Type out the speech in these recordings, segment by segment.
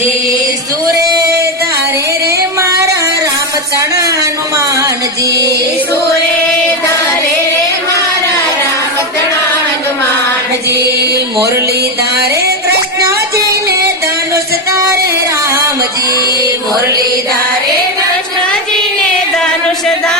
હનુમાનજી સુરે ધારે રે મારા રામચણ હનુમાનજી સુરે ધારે રે મારા રામચણ હનુમાનજી મુરલી ધારે કૃષ્ણજી ને ધનુષ ધારે રામજી. મુરલી ધારે કૃષ્ણજી ને ધનુષ ધારે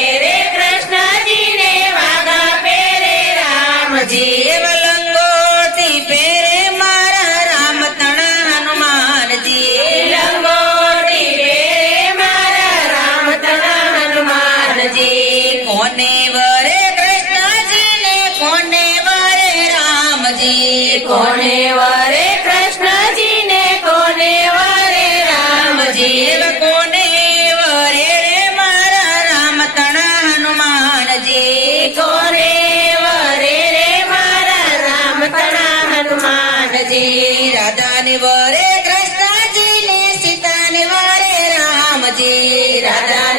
કોને વરે કૃષ્ણજી ને કોને વરે રામજી કોને વરે રે મારા રામ તણા હનુમાનજી? કોને વરે રે મારા રામ તણા હનુમાનજી? રાધાની વરે કૃષ્ણજી ને સીતાની વરે રામજી? રાધાને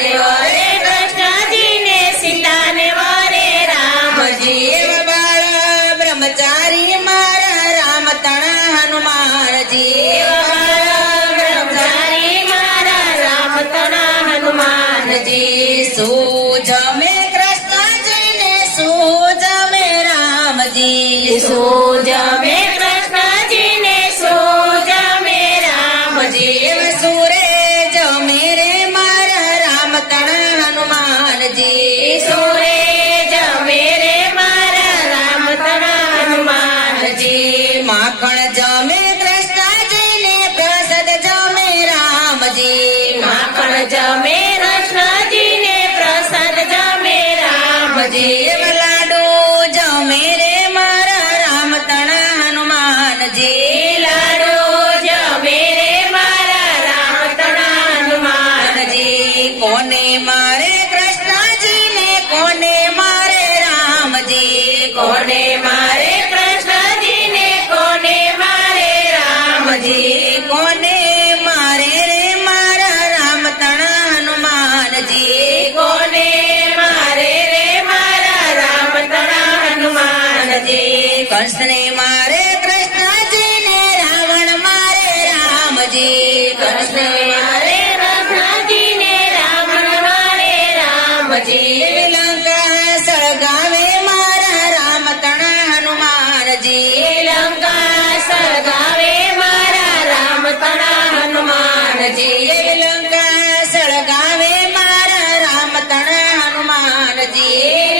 હનુમાનજી સુરે જમે રે મારા રામ તણા હનુમાનજી. માખણ જમે કૃષ્ણજી ને પ્રસાદ જમે રામજી. માખણ જમે હર્ષને મારે કૃષ્ણજીને રાવણ મારે રામજી. કૃષ્ણ મારે કૃષ્ણજીને રાવણ મારે રામજી. લંકા સળગાવે મારા રામ તણા હનુમાનજી. લંકા સળગાવે મારા રામ તણા હનુમાનજી. લંકા સળગાવે મારા રામ તણા હનુમાનજી.